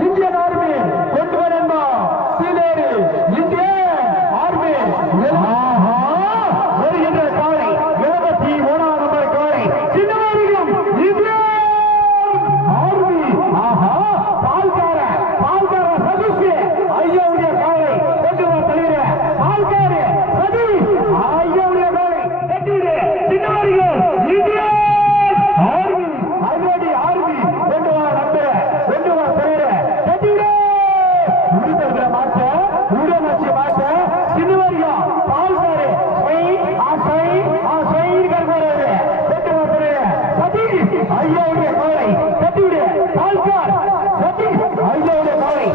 Indian army கொண்டு வரா சீலேரி Indian army வருகின்ற காலை 71 நம்பர் காலை சின்னவரிகம் இந்தியன் ஆர்மி பால்கார சதீஷ் ஐயாவுடைய காலை கொண்டு வர தலைவர பால்கார சதீஷ் ஐயாவுடைய காலை கட்டிடு சின்னவரிகம் இந்தியன் ஆர்மி ஆர்மி கொண்டு வர நம்பர் கொண்டு வர தலைவர கட்டிடு உரிமைகளை மாற்ற உடனடி மாற்ற சின்னவரிகம் பால்கார ஐயாவுடைய காலை கட்டிவிடு பால்கார் சதீஷ் ஐயாவுடைய காலை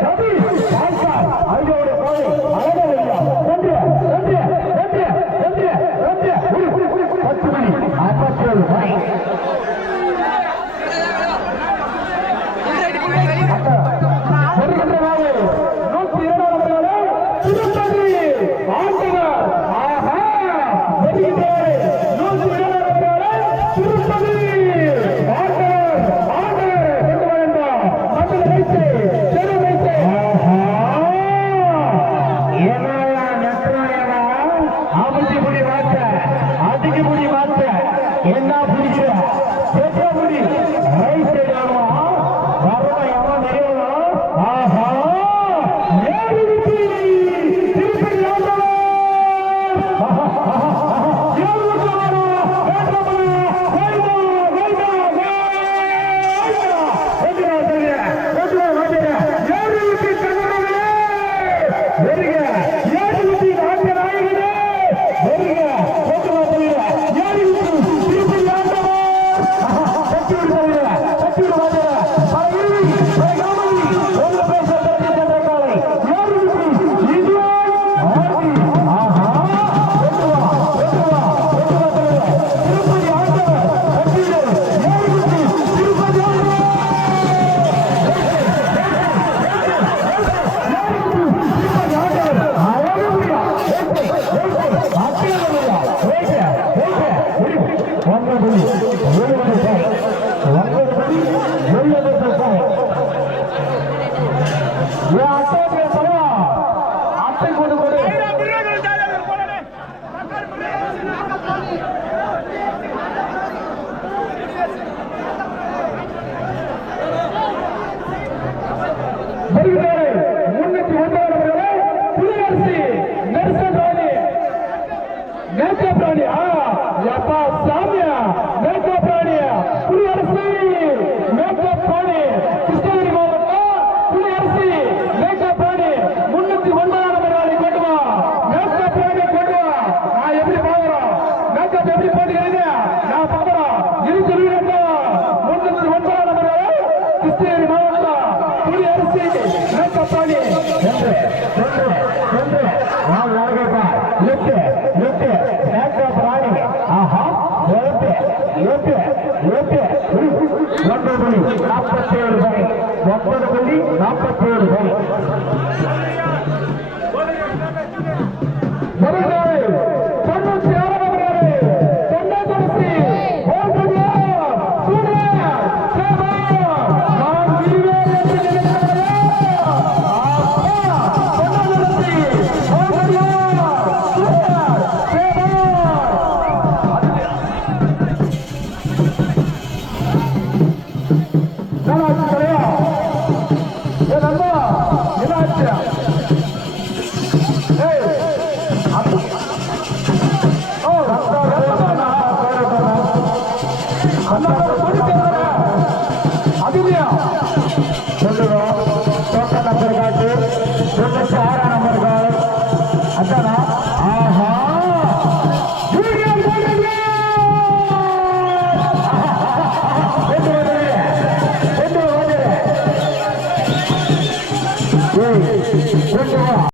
சதீஷ் பால்கார் ஐயாவுடைய காலை அழகவையா சென்று 10 மணி 57 மணி என்ன புரியுது